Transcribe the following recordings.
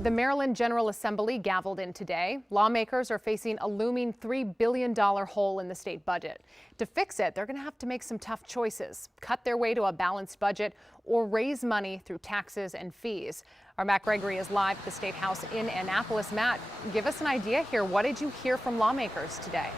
The Maryland General Assembly gavelled in today. Lawmakers are facing a looming $3 billion hole in the state budget. To fix it, they're going to have to make some tough choices, cut their way to a balanced budget, or raise money through taxes and fees. Our Matt Gregory is live at the State House in Annapolis. Matt, give us an idea here. What did you hear from lawmakers today?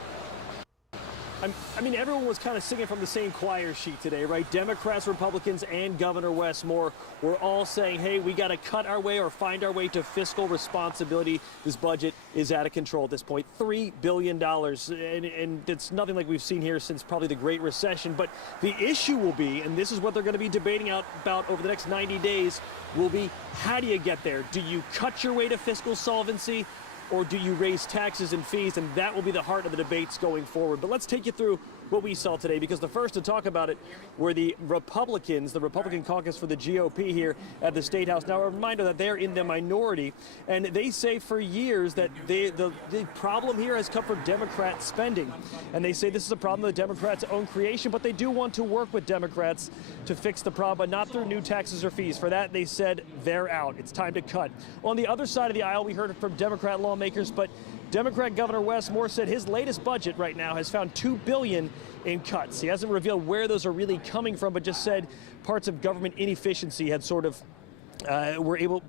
I mean, everyone was kind of singing from the same choir sheet today, right? Democrats, Republicans, and Governor Wes Moore were all saying, hey, we got to cut our way or find our way to fiscal responsibility. This budget is out of control at this point. $3 billion. And it's nothing like we've seen here since probably the Great Recession. But the issue will be, and this is what they're going to be debating about over the next 90 days, will be how do you get there? Do you cut your way to fiscal solvency? Or do you raise taxes and fees? And that will be the heart of the debates going forward. But let's take you through what we saw today, because the first to talk about it were the Republicans, the Republican caucus for the GOP here at the State House. Now, a reminder that they're in the minority, and they say for years that the problem here has come from Democrat spending. And they say this is a problem of the Democrats' own creation, but they do want to work with Democrats to fix the problem, but not through new taxes or fees. For that, they said they're out. It's time to cut. On the other side of the aisle, we heard from Democrat lawmakers, but Democrat Governor Wes Moore said his latest budget right now has found $2 billion in cuts. He hasn't revealed where those are really coming from, but just said parts of government inefficiency had sort of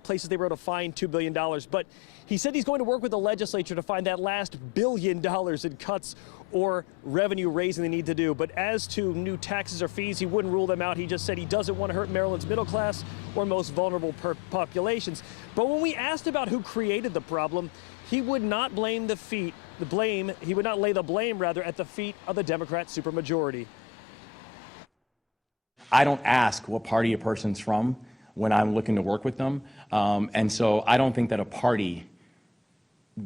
places they were able to find $2 billion. But he said he's going to work with the legislature to find that last $1 billion in cuts or revenue raising they need to do. But as to new taxes or fees, he wouldn't rule them out. He just said he doesn't want to hurt Maryland's middle class or most vulnerable populations. But when we asked about who created the problem, he would not blame he would not lay the blame rather at the feet of the Democrat supermajority. I don't ask what party a person's from when I'm looking to work with them. And so I don't think that a party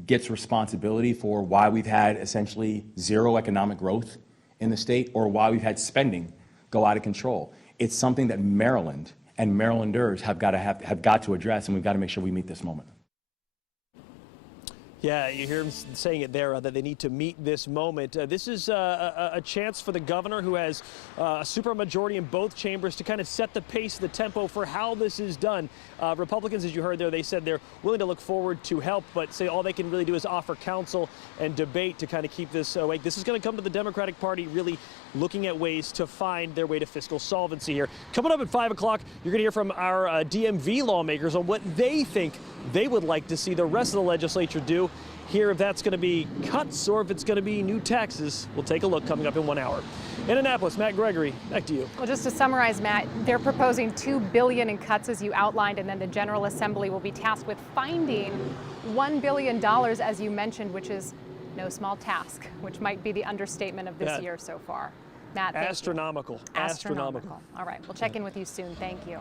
gets responsibility for why we've had essentially zero economic growth in the state or why we've had spending go out of control. It's something that Maryland and Marylanders have got to address, and we've got to make sure we meet this moment. Yeah, you hear him saying it there, that they need to meet this moment. This is a chance for the governor, who has a supermajority in both chambers, to kind of set the pace, the tempo for how this is done. Republicans, as you heard there, they said they're willing to look forward to help, but say all they can really do is offer counsel and debate to kind of keep this awake. This is going to come to the Democratic Party really looking at ways to find their way to fiscal solvency here. Coming up at 5 o'clock, you're going to hear from our DMV lawmakers on what they think they would like to see the rest of the legislature do. Hear if that's going to be cuts or if it's going to be new taxes. We'll take a look coming up in 1 hour. In Annapolis, Matt Gregory, back to you. Well, just to summarize, Matt, they're proposing $2 billion in cuts, as you outlined, and then the General Assembly will be tasked with finding $1 billion, as you mentioned, which is no small task, which might be the understatement of this year so far. Matt, astronomical. Astronomical. All right, we'll check in with you soon. Thank you.